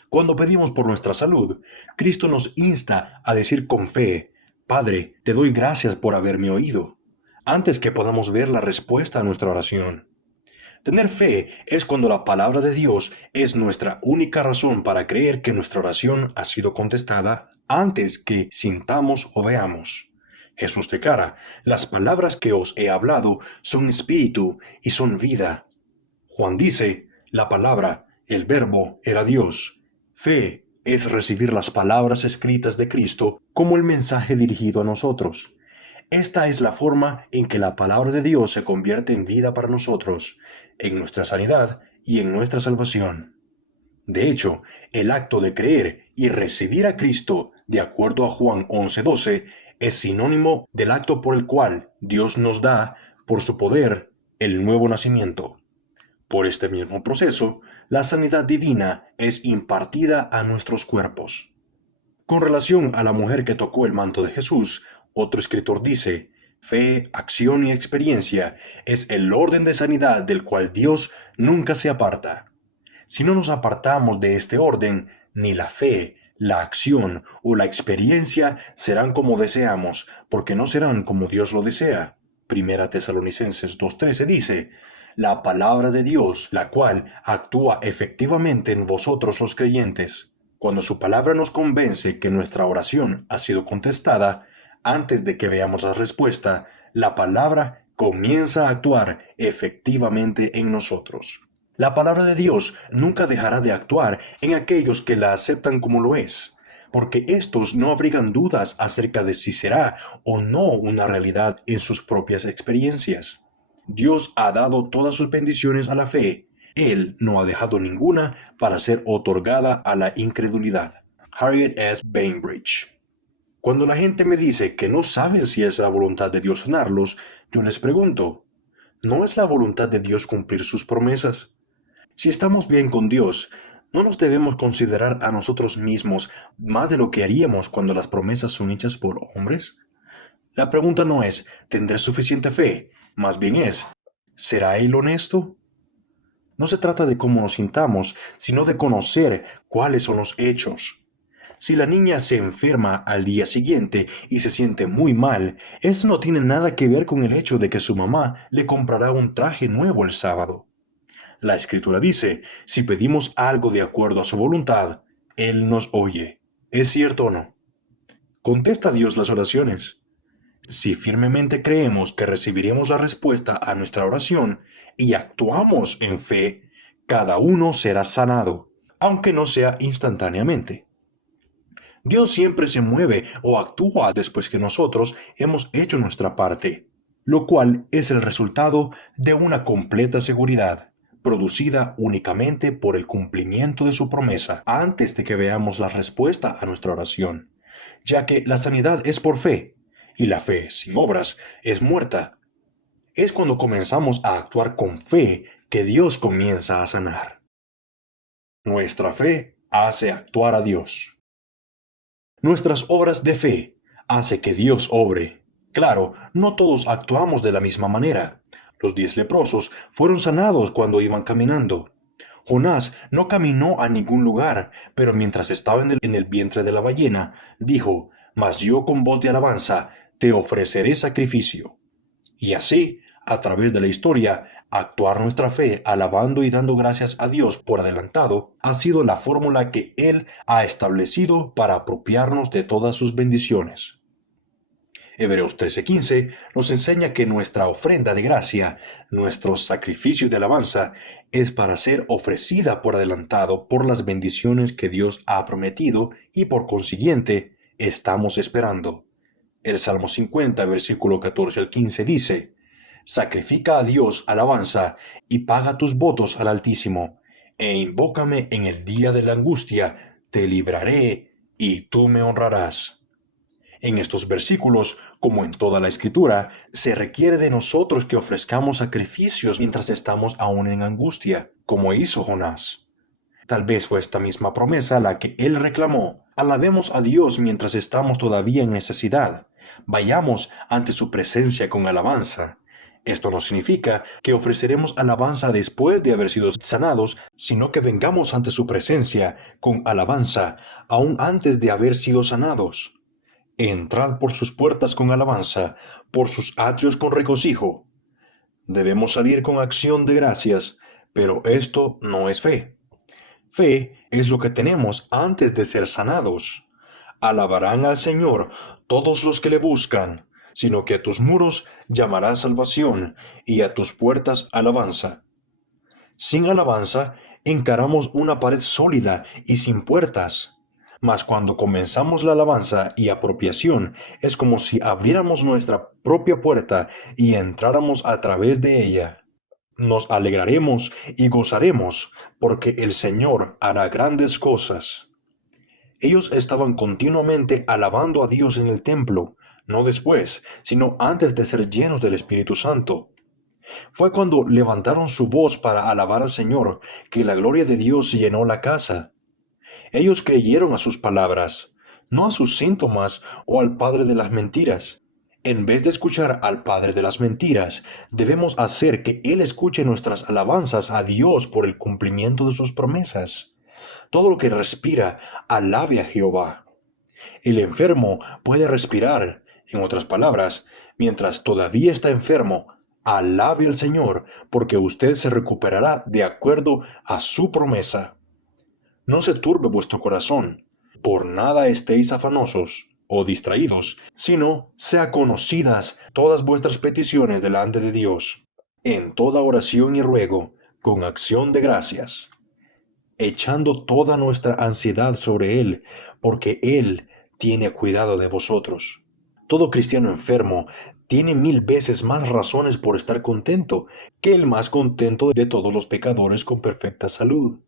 Cuando pedimos por nuestra salud, Cristo nos insta a decir con fe, Padre, te doy gracias por haberme oído, antes que podamos ver la respuesta a nuestra oración. Tener fe es cuando la palabra de Dios es nuestra única razón para creer que nuestra oración ha sido contestada antes que sintamos o veamos. Jesús declara, las palabras que os he hablado son espíritu y son vida. Juan dice, la palabra, el verbo, era Dios. Fe es recibir las palabras escritas de Cristo como el mensaje dirigido a nosotros. Esta es la forma en que la palabra de Dios se convierte en vida para nosotros, en nuestra sanidad y en nuestra salvación. De hecho, el acto de creer y recibir a Cristo, de acuerdo a Juan 11:12, es sinónimo del acto por el cual Dios nos da, por su poder, el nuevo nacimiento. Por este mismo proceso, la sanidad divina es impartida a nuestros cuerpos. Con relación a la mujer que tocó el manto de Jesús, otro escritor dice, fe, acción y experiencia es el orden de sanidad del cual Dios nunca se aparta. Si no nos apartamos de este orden, ni la fe, la acción o la experiencia serán como deseamos, porque no serán como Dios lo desea. Primera Tesalonicenses 2:13 dice, la palabra de Dios, la cual actúa efectivamente en vosotros los creyentes. Cuando su palabra nos convence que nuestra oración ha sido contestada, antes de que veamos la respuesta, la palabra comienza a actuar efectivamente en nosotros. La palabra de Dios nunca dejará de actuar en aquellos que la aceptan como lo es, porque éstos no abrigan dudas acerca de si será o no una realidad en sus propias experiencias. Dios ha dado todas sus bendiciones a la fe. Él no ha dejado ninguna para ser otorgada a la incredulidad. Harriet S. Bainbridge. Cuando la gente me dice que no saben si es la voluntad de Dios sanarlos, yo les pregunto, ¿no es la voluntad de Dios cumplir sus promesas? Si estamos bien con Dios, ¿no nos debemos considerar a nosotros mismos más de lo que haríamos cuando las promesas son hechas por hombres? La pregunta no es, ¿tendré suficiente fe? Más bien es, ¿será Él honesto? No se trata de cómo nos sintamos, sino de conocer cuáles son los hechos. Si la niña se enferma al día siguiente y se siente muy mal, eso no tiene nada que ver con el hecho de que su mamá le comprará un traje nuevo el sábado. La Escritura dice, si pedimos algo de acuerdo a su voluntad, Él nos oye. ¿Es cierto o no? Contesta Dios las oraciones. Si firmemente creemos que recibiremos la respuesta a nuestra oración y actuamos en fe, cada uno será sanado. aunque no sea instantáneamente. Dios siempre se mueve o actúa después que nosotros hemos hecho nuestra parte, lo cual es el resultado de una completa seguridad, producida únicamente por el cumplimiento de su promesa antes de que veamos la respuesta a nuestra oración, ya que la sanidad es por fe, y la fe sin obras es muerta. Es cuando comenzamos a actuar con fe que Dios comienza a sanar. Nuestra fe hace actuar a Dios. Nuestras obras de fe hace que Dios obre. Claro, no todos actuamos de la misma manera. Los 10 leprosos fueron sanados cuando iban caminando. Jonás no caminó a ningún lugar, pero mientras estaba en el vientre de la ballena, dijo, «Mas yo con voz de alabanza te ofreceré sacrificio». Y así, a través de la historia, actuar nuestra fe alabando y dando gracias a Dios por adelantado ha sido la fórmula que Él ha establecido para apropiarnos de todas sus bendiciones. Hebreos 13:15 nos enseña que nuestra ofrenda de gracia, nuestro sacrificio de alabanza, es para ser ofrecida por adelantado por las bendiciones que Dios ha prometido y por consiguiente estamos esperando. El Salmo 50, versículo 14 al 15 dice, «Sacrifica a Dios alabanza y paga tus votos al Altísimo, e invócame en el día de la angustia, te libraré y tú me honrarás». En estos versículos, como en toda la Escritura, se requiere de nosotros que ofrezcamos sacrificios mientras estamos aún en angustia, como hizo Jonás. Tal vez fue esta misma promesa la que él reclamó. Alabemos a Dios mientras estamos todavía en necesidad. Vayamos ante su presencia con alabanza. Esto no significa que ofreceremos alabanza después de haber sido sanados, sino que vengamos ante su presencia con alabanza aún antes de haber sido sanados. Entrad por sus puertas con alabanza, por sus atrios con regocijo. Debemos salir con acción de gracias, pero esto no es fe. Fe es lo que tenemos antes de ser sanados. Alabarán al Señor todos los que le buscan, sino que a tus muros llamará salvación y a tus puertas alabanza. Sin alabanza encaramos una pared sólida y sin puertas. Mas cuando comenzamos la alabanza y apropiación, es como si abriéramos nuestra propia puerta y entráramos a través de ella. Nos alegraremos y gozaremos, porque el Señor hará grandes cosas. Ellos estaban continuamente alabando a Dios en el templo, no después, sino antes de ser llenos del Espíritu Santo. Fue cuando levantaron su voz para alabar al Señor que la gloria de Dios llenó la casa. Ellos creyeron a sus palabras, no a sus síntomas o al padre de las mentiras. En vez de escuchar al padre de las mentiras, debemos hacer que Él escuche nuestras alabanzas a Dios por el cumplimiento de sus promesas. Todo lo que respira, alabe a Jehová. El enfermo puede respirar, en otras palabras, mientras todavía está enfermo, alabe al Señor, porque usted se recuperará de acuerdo a su promesa. No se turbe vuestro corazón, por nada estéis afanosos o distraídos, sino sea conocidas todas vuestras peticiones delante de Dios, en toda oración y ruego, con acción de gracias, echando toda nuestra ansiedad sobre Él, porque Él tiene cuidado de vosotros. Todo cristiano enfermo tiene 1000 veces más razones por estar contento que el más contento de todos los pecadores con perfecta salud.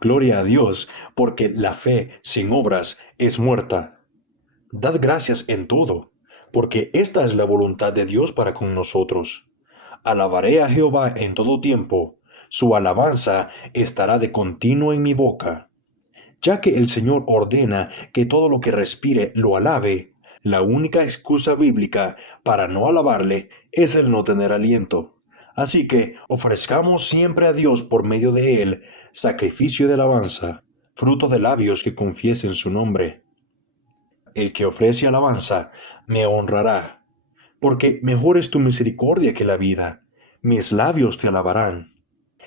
Gloria a Dios, porque la fe sin obras es muerta. Dad gracias en todo, porque esta es la voluntad de Dios para con nosotros. Alabaré a Jehová en todo tiempo, su alabanza estará de continuo en mi boca. Ya que el Señor ordena que todo lo que respire lo alabe, la única excusa bíblica para no alabarle es el no tener aliento. Así que ofrezcamos siempre a Dios por medio de Él sacrificio de alabanza, fruto de labios que confiesen su nombre. El que ofrece alabanza me honrará, porque mejor es tu misericordia que la vida. Mis labios te alabarán.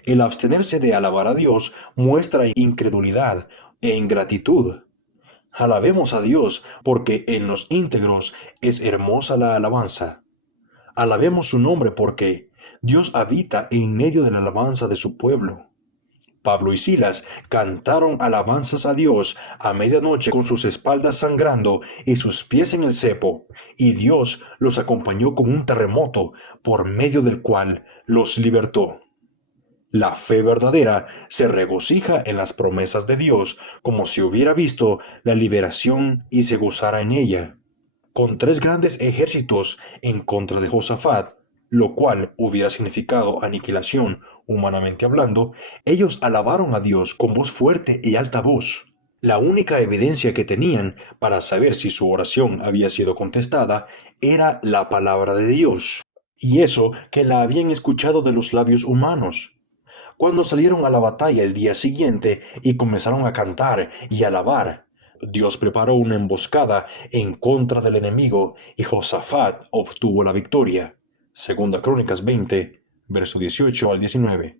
El abstenerse de alabar a Dios muestra incredulidad e ingratitud. Alabemos a Dios, porque en los íntegros es hermosa la alabanza. Alabemos su nombre porque Dios habita en medio de la alabanza de su pueblo. Pablo y Silas cantaron alabanzas a Dios a medianoche con sus espaldas sangrando y sus pies en el cepo, y Dios los acompañó con un terremoto por medio del cual los libertó. La fe verdadera se regocija en las promesas de Dios como si hubiera visto la liberación y se gozara en ella. Con 3 grandes ejércitos en contra de Josafat, lo cual hubiera significado aniquilación humanamente hablando, ellos alabaron a Dios con voz fuerte y alta voz. La única evidencia que tenían para saber si su oración había sido contestada era la palabra de Dios, y eso que la habían escuchado de los labios humanos. Cuando salieron a la batalla el día siguiente y comenzaron a cantar y alabar, Dios preparó una emboscada en contra del enemigo y Josafat obtuvo la victoria. Segunda Crónicas 20, verso 18 al 19.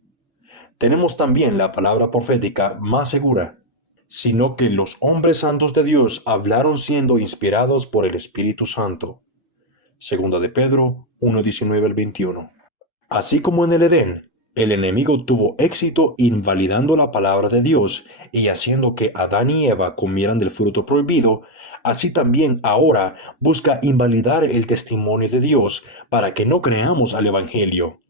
Tenemos también la palabra profética más segura, sino que los hombres santos de Dios hablaron siendo inspirados por el Espíritu Santo. Segunda de Pedro 1, 19 al 21. Así como en el Edén, el enemigo tuvo éxito invalidando la palabra de Dios y haciendo que Adán y Eva comieran del fruto prohibido, así también ahora busca invalidar el testimonio de Dios para que no creamos al Evangelio.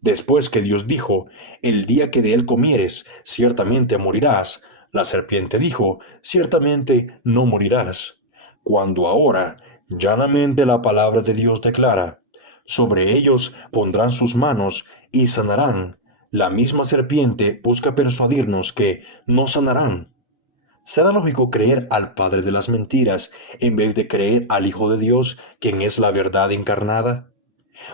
Después que Dios dijo, el día que de él comieres, ciertamente morirás, la serpiente dijo, ciertamente no morirás. Cuando ahora, llanamente la palabra de Dios declara, sobre ellos pondrán sus manos y sanarán. La misma serpiente busca persuadirnos que no sanarán. ¿Será lógico creer al padre de las mentiras en vez de creer al Hijo de Dios, quien es la verdad encarnada?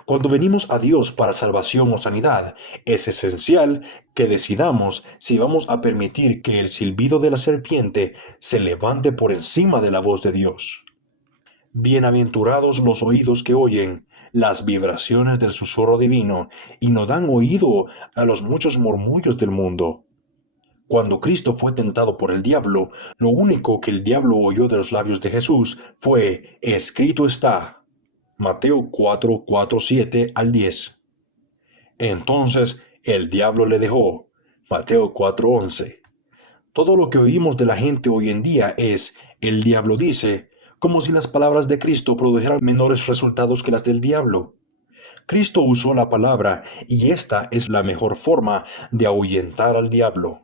Cuando venimos a Dios para salvación o sanidad, es esencial que decidamos si vamos a permitir que el silbido de la serpiente se levante por encima de la voz de Dios. Bienaventurados los oídos que oyen las vibraciones del susurro divino y no dan oído a los muchos murmullos del mundo. Cuando Cristo fue tentado por el diablo, lo único que el diablo oyó de los labios de Jesús fue, escrito está. Mateo 4, 4, 7 al 10. Entonces el diablo le dejó. Mateo 4, 11. Todo lo que oímos de la gente hoy en día es, el diablo dice, como si las palabras de Cristo produjeran menores resultados que las del diablo. Cristo usó la palabra y esta es la mejor forma de ahuyentar al diablo.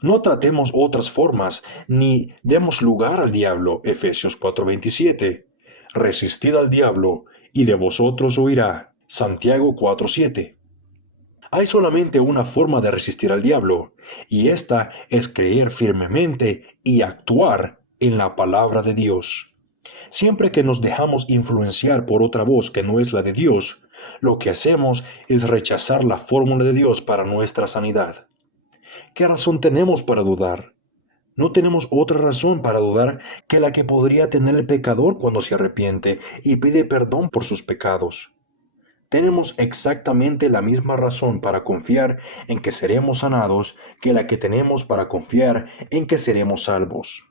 No tratemos otras formas, ni demos lugar al diablo. Efesios 4:27. Resistid al diablo, y de vosotros huirá. Santiago 4:7. Hay solamente una forma de resistir al diablo, y esta es creer firmemente y actuar en la palabra de Dios. Siempre que nos dejamos influenciar por otra voz que no es la de Dios, lo que hacemos es rechazar la fórmula de Dios para nuestra sanidad. ¿Qué razón tenemos para dudar? No tenemos otra razón para dudar que la que podría tener el pecador cuando se arrepiente y pide perdón por sus pecados. Tenemos exactamente la misma razón para confiar en que seremos sanados que la que tenemos para confiar en que seremos salvos.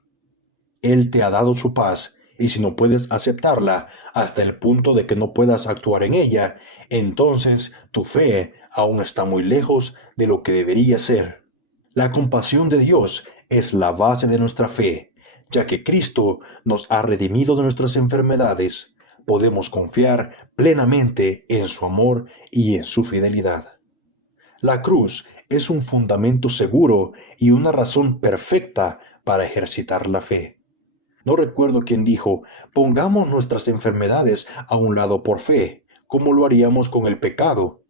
Él te ha dado su paz, y si no puedes aceptarla hasta el punto de que no puedas actuar en ella, entonces tu fe aún está muy lejos de lo que debería ser. La compasión de Dios es la base de nuestra fe, ya que Cristo nos ha redimido de nuestras enfermedades. Podemos confiar plenamente en su amor y en su fidelidad. La cruz es un fundamento seguro y una razón perfecta para ejercitar la fe. No recuerdo quién dijo, pongamos nuestras enfermedades a un lado por fe, como lo haríamos con el pecado.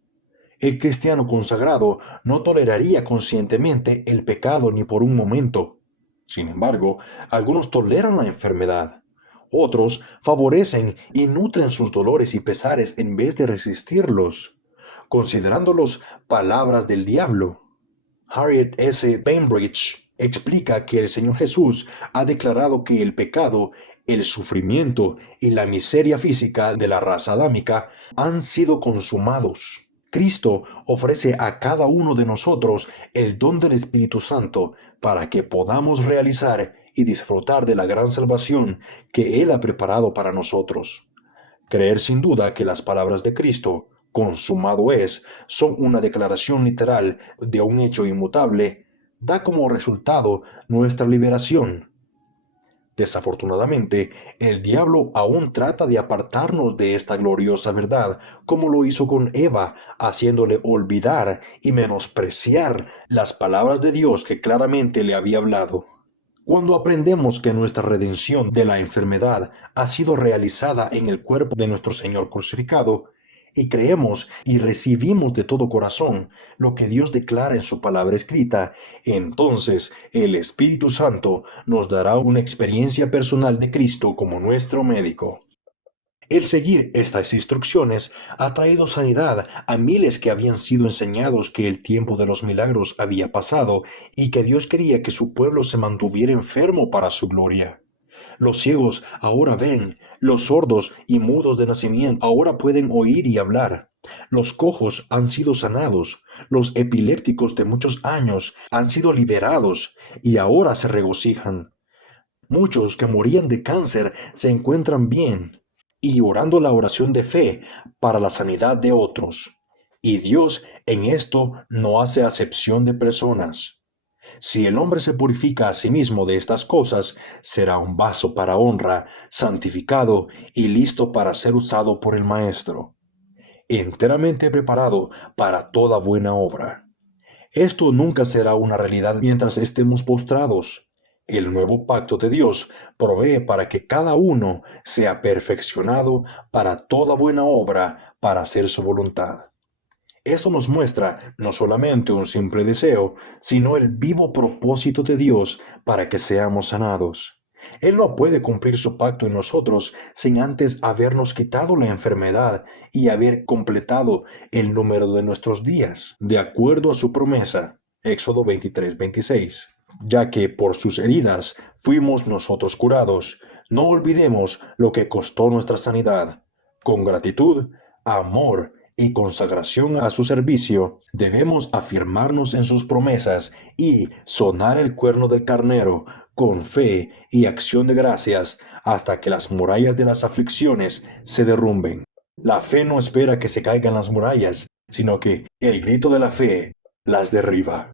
El cristiano consagrado no toleraría conscientemente el pecado ni por un momento. Sin embargo, algunos toleran la enfermedad. Otros favorecen y nutren sus dolores y pesares en vez de resistirlos, considerándolos palabras del diablo. Harriet S. Bainbridge explica que el Señor Jesús ha declarado que el pecado, el sufrimiento y la miseria física de la raza adámica han sido consumados. Cristo ofrece a cada uno de nosotros el don del Espíritu Santo para que podamos realizar y disfrutar de la gran salvación que Él ha preparado para nosotros. Creer sin duda que las palabras de Cristo, consumado es, son una declaración literal de un hecho inmutable, da como resultado nuestra liberación. Desafortunadamente, el diablo aún trata de apartarnos de esta gloriosa verdad, como lo hizo con Eva, haciéndole olvidar y menospreciar las palabras de Dios que claramente le había hablado. Cuando aprendemos que nuestra redención de la enfermedad ha sido realizada en el cuerpo de nuestro Señor crucificado, y creemos y recibimos de todo corazón lo que Dios declara en su palabra escrita, entonces el Espíritu Santo nos dará una experiencia personal de Cristo como nuestro médico. El seguir estas instrucciones ha traído sanidad a miles que habían sido enseñados que el tiempo de los milagros había pasado y que Dios quería que su pueblo se mantuviera enfermo para su gloria. Los ciegos ahora ven, los sordos y mudos de nacimiento ahora pueden oír y hablar. Los cojos han sido sanados, los epilépticos de muchos años han sido liberados y ahora se regocijan. Muchos que morían de cáncer se encuentran bien y orando la oración de fe para la sanidad de otros. Y Dios en esto no hace acepción de personas. Si el hombre se purifica a sí mismo de estas cosas, será un vaso para honra, santificado y listo para ser usado por el Maestro, enteramente preparado para toda buena obra. Esto nunca será una realidad mientras estemos postrados. El nuevo pacto de Dios provee para que cada uno sea perfeccionado para toda buena obra para hacer su voluntad. Esto nos muestra no solamente un simple deseo, sino el vivo propósito de Dios para que seamos sanados. Él no puede cumplir su pacto en nosotros sin antes habernos quitado la enfermedad y haber completado el número de nuestros días, de acuerdo a su promesa. Éxodo 23:26. Ya que por sus heridas fuimos nosotros curados, no olvidemos lo que costó nuestra sanidad. Con gratitud, amor y consagración a su servicio, debemos afirmarnos en sus promesas y sonar el cuerno del carnero con fe y acción de gracias hasta que las murallas de las aflicciones se derrumben. La fe no espera que se caigan las murallas, sino que el grito de la fe las derriba.